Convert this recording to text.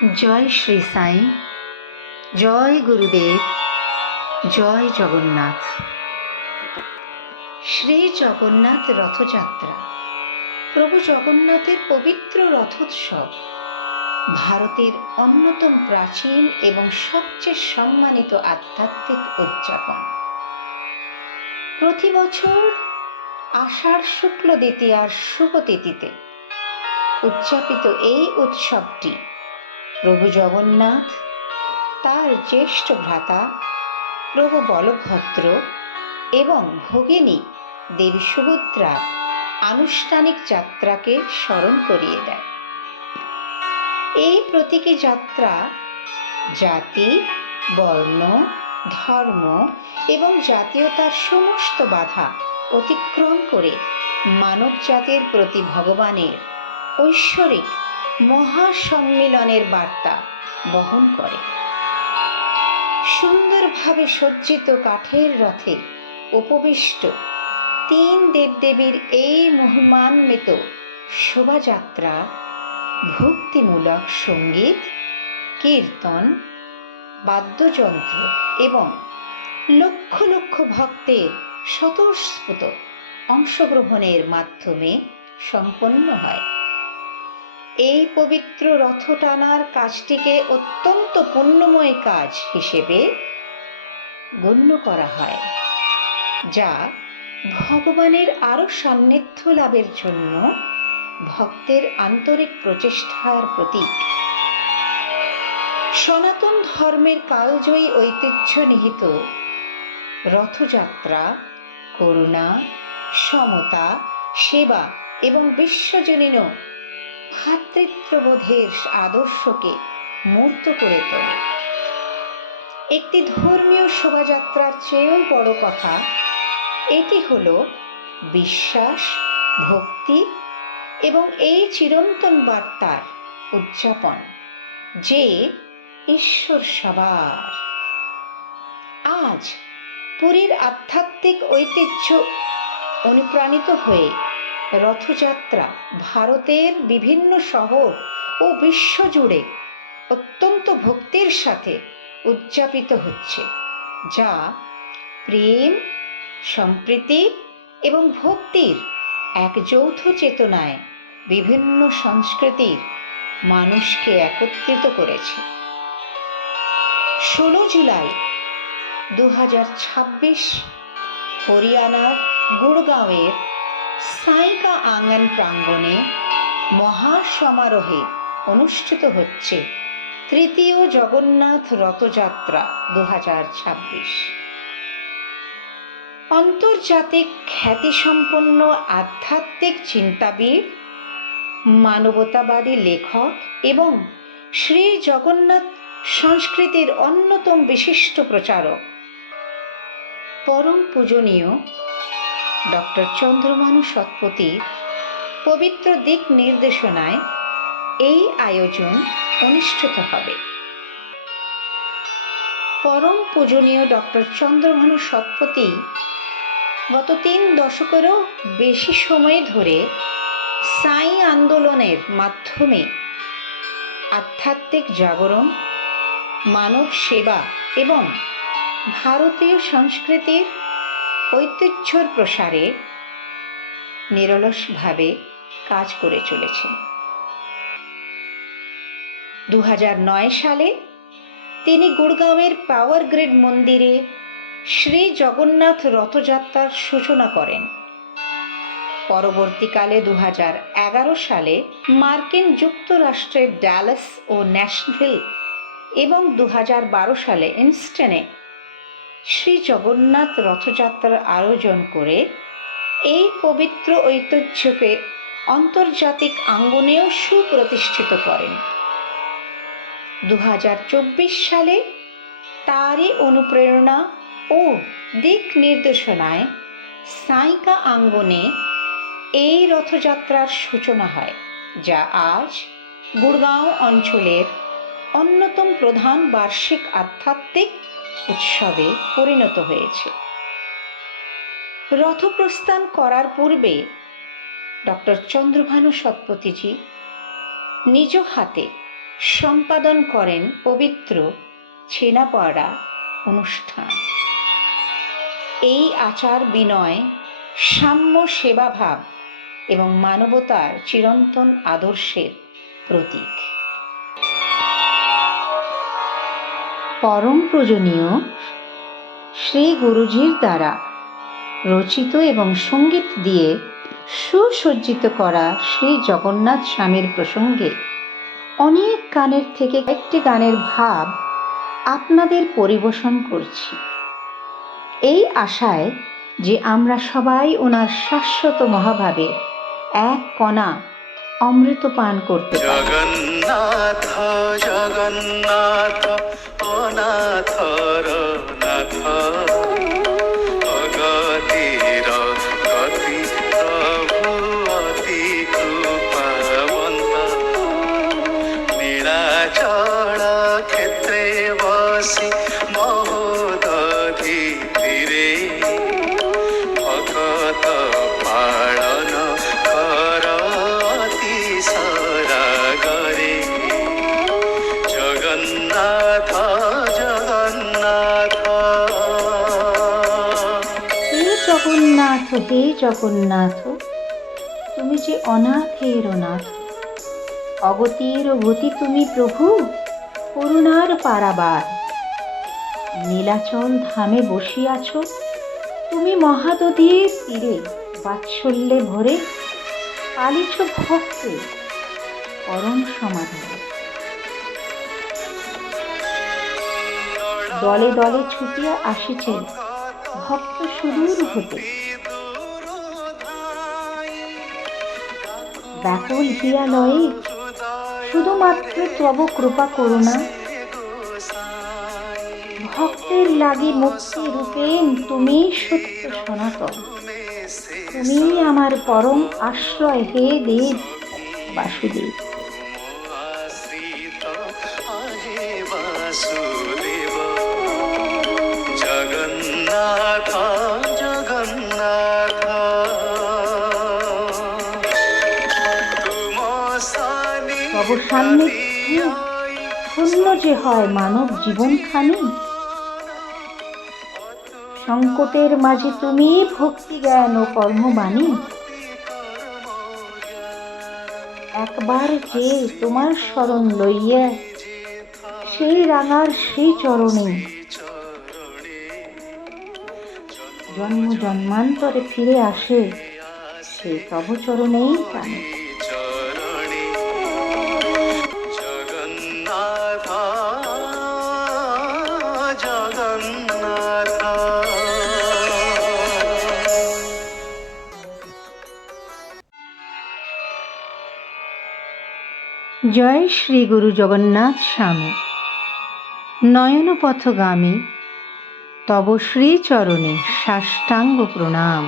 জয় শ্রী সাই, জয় গুরুদেব, জয় জগন্নাথ। শ্রী জগন্নাথ রথযাত্রা, প্রভু জগন্নাথের পবিত্র রথোৎসব ভারতের অন্যতম প্রাচীন এবং সবচেয়ে সম্মানিত আধ্যাত্মিক উদযাপন। প্রতি বছর আষাঢ় শুক্ল দ্বিতীয়ার শুভ তিথিতে উদযাপিত এই উৎসবটি প্রভু জগন্নাথ, তার জ্যেষ্ঠ ভ্রাতা প্রভু বলভদ্র এবং ভগিনী দেবী সুভদ্রার আনুষ্ঠানিক যাত্রাকে স্মরণ করিয়ে দেয়। এই প্রতীকী যাত্রা জাতি, বর্ণ, ধর্ম এবং জাতীয়তার সমস্ত বাধা অতিক্রম করে মানব জাতির প্রতি ভগবানের ঐশ্বরিক মহাসম্মিলনের বার্তা বহন করে। সুন্দরভাবে সজ্জিত কাঠের রথে উপবিষ্ট তিন দেবদেবীর এই মহিমান্বিত শোভাযাত্রা ভক্তিমূলক সঙ্গীত, কীর্তন, বাদ্যযন্ত্র এবং লক্ষ লক্ষ ভক্তের স্বতঃস্ফূর্ত অংশগ্রহণের মাধ্যমে সম্পন্ন হয়। এই পবিত্র রথ টানার কাজটিকে অত্যন্ত পুণ্যময় কাজ হিসেবে গণ্য করা হয়, যা ভগবানের আরো সান্নিধ্য লাভের জন্য ভক্তের আন্তরিক প্রচেষ্টার প্রতীক। সনাতন ধর্মের কালজয়ী ঐতিহ্য নিহিত রথযাত্রা করুণা, সমতা, সেবা এবং বিশ্বজনীন ভ্রাতৃত্ববোধের আদর্শকে মূর্ত করে তোলে। একটি ধর্মীয় শোভাযাত্রার চেয়েও বড় কথা এটি হলো বিশ্বাস, ভক্তি এবং এই চিরন্তন বার্তার উদযাপন যে ঈশ্বর সবার। আজ পুরীর আধ্যাত্মিক ঐতিহ্য অনুপ্রাণিত হয়ে রথযাত্রা ভারতের বিভিন্ন শহর ও বিশ্বজুড়ে অত্যন্ত ভক্তির সাথে উদযাপিত হচ্ছে, যা প্রেম, সম্প্রীতি এবং ভক্তির এক যৌথ চেতনায় বিভিন্ন সংস্কৃতির মানুষকে একত্রিত করেছে। 16 জুলাই 2026 হরিয়ানার গুড়গাঁওয়ের সাইকা আঙ্গন প্রাঙ্গণে মহাসমারোহে অনুষ্ঠিত হচ্ছে তৃতীয় জগন্নাথ রথযাত্রা 2026। আন্তর্জাতিক খ্যাতিসম্পন্ন আধ্যাত্মিক চিন্তাবিদ, মানবতাবাদী লেখক এবং শ্রী জগন্নাথ সংস্কৃতির অন্যতম বিশিষ্ট প্রচারক পরম পূজনীয় ডক্টর চন্দ্রভানু সৎপতির পবিত্র দিক নির্দেশনায় এই আয়োজন অনুষ্ঠিত হবে। পরম পূজনীয় ডক্টর চন্দ্রভানু সৎপতি গত 3 দশকেরও বেশি সময় ধরে সাই আন্দোলনের মাধ্যমে আধ্যাত্মিক জাগরণ, মানব সেবা এবং ভারতীয় সংস্কৃতির ঐতিহ্যর প্রসারে নিরলসভাবে কাজ করে চলেছেন। 2009 সালে তিনি গুড়গাঁওয়ের পাওয়ার গ্রিড মন্দিরে শ্রী জগন্নাথ রথযাত্রার সূচনা করেন। পরবর্তীকালে 2011 সালে মার্কিন যুক্তরাষ্ট্রের ডালাস ও ন্যাশভিল এবং 2012 সালে ইনস্টনে শ্রী জগন্নাথ রথযাত্রার আয়োজন করে এই পবিত্র ঐতিহ্যকে আন্তর্জাতিক অঙ্গনেও সুপ্রতিষ্ঠিত করেন। 2024 সালে তারই অনুপ্রেরণা ও দিক নির্দেশনায় সাইকা আঙ্গনে এই রথযাত্রার সূচনা হয়, যা আজ গুড়গাঁও অঞ্চলের অন্যতম প্রধান বার্ষিক আধ্যাত্মিক উৎসবে পরিণত হয়েছে। রথপ্রস্থান করার পূর্বে ডক্টর চন্দ্রভানু সৎপতিজি নিজ হাতে সম্পাদন করেন পবিত্র ছেনাপড়া অনুষ্ঠান। এই আচার বিনয়, সাম্য সেবাভাব এবং মানবতার চিরন্তন আদর্শের প্রতীক। পরম পূজনীয় শ্রী গুরুজির দ্বারা রচিত এবং সঙ্গীত দিয়ে সুসজ্জিত করা শ্রী জগন্নাথ স্বামীর প্রসঙ্গে অনেক গানের থেকে একটি গানের ভাব আপনাদের পরিবেশন করছি, এই আশায় যে আমরা সবাই ওনার শাশ্বত মহাভাবের এক কণা অমৃত পান করতে পারি। জগন্নাথ জগন্নাথ অনাথর নাথ, অগতির গতি প্রভু অতি কৃপাবন্ত, নীলাচল ক্ষেত্রে বসি মহোদধি তীরে, ভকত পালন কর অতি সরাগরে। জগন্নাথ জগন্নাথ হে জগন্নাথ, হে জগন্নাথ, তুমি যে অনাথের নাথ, অগতির গতি তুমি প্রভু, করুণার পারাবার। নীলাচল ধামে বসিয়াছ তুমি মহাদধির তীরে, বাৎসল্যে ভরে পালিছ ভক্তে পরম সমাধানে। দলে দলে ছুটিয়া আসিছেন ভক্ত সুদূর হতে, ব্যাকুল হিয়ালয়ে শুধুমাত্র তব কৃপা করুণা। ভক্তের লাগি মুক্তি রূপেণ তুমি সত্য সনাতন, তুমি আমার পরম আশ্রয় হে দেব বাসুদেব। বাসুদেব জগন্নাথ জগন্নাথ, তব সান্নিধ্যে শূন্য যে হয় মানব জীবনখানি, সংকটের মাঝে তুমি ভক্তি জ্ঞান ও কর্মবাণী। একবার যে তোমার শরণ লইয়া সেই রাঙার সেই চরণে জন্ম জন্মান্তরে ফিরে আসে, সেই তব চরণেই প্রাণে। জগন্নাথ জগন্নাথ। জয় শ্রী গুরু জগন্নাথ স্বামী। নয়নপথগামী তব শ্রীচরণে সাষ্টাঙ্গ প্রণাম।